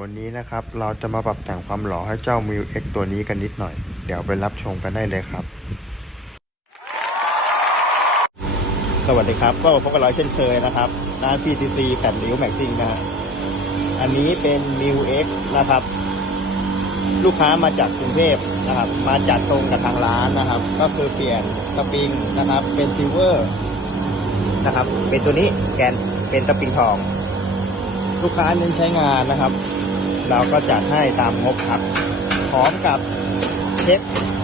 วันนี้นะครับ เราจะมาปรับแต่งความหล่อให้เจ้า m ิว X ตัวนี้กันนิดหน่อย เดี๋ยวไปรับชมกันได้เลยครับ สวัสดีครับ ก็พบกันเราเช่นเคยนะครับร้าน PCC แผ่นริ้วแม็กซิงนะฮะอันนี้เป็น m ิว X นะครับ ลูกค้ามาจากกรุงเทพนะครับ มาจัดตรงกับทางร้านนะครับ ก็คือเปลี่ยนสปริงนะครับ เป็นซิลเวอร์นะครับ เป็นตัวนี้แกนเป็นสปริงทองลูกค้าเน้นใช้งานนะครับ เราก็จัดให้ตามงบครับพร้อมกับเช็ค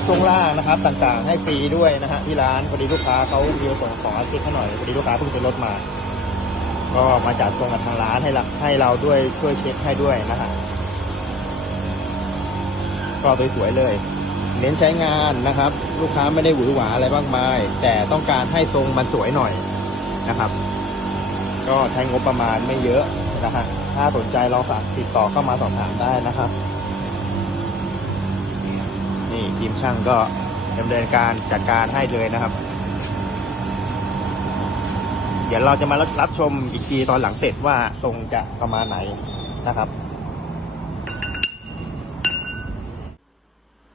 ช่วงล่างนะครับต่างๆ ให้ฟรีด้วยนะฮะที่ร้านพอดีลูกค้าเขามีส่งของอาทิตย์หน่อยพอดีลูกค้าเพิ่งซื้อรถมา ก็มาจัดตรงกับทางร้านให้เราให้เราด้วยช่วยเช็คให้ด้วยนะฮะก็สวยๆเลย เน้นใช้งานนะครับ ลูกค้าไม่ได้หวือหวาอะไรมากมาย แต่ต้องการให้ทรงมันสวยหน่อยนะครับ ก็ใช้งบประมาณไม่เยอะ นะฮะถ้าสนใจลองสั่งติดต่อเข้ามาสอบถามได้นะครับ นี่ทีมช่างก็ดำเนินการจัดการให้เลยนะครับ เดี๋ยวเราจะมารับชมอีกทีตอนหลังเสร็จว่าทรงจะประมาณไหนนะครับ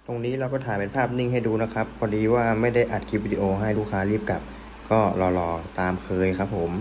ตรงนี้เราก็ถ่ายเป็นภาพนิ่งให้ดูนะครับ พอดีว่าไม่ได้อัดคลิปวิดีโอให้ลูกค้ารีบกลับ ก็รอๆตามเคยครับผม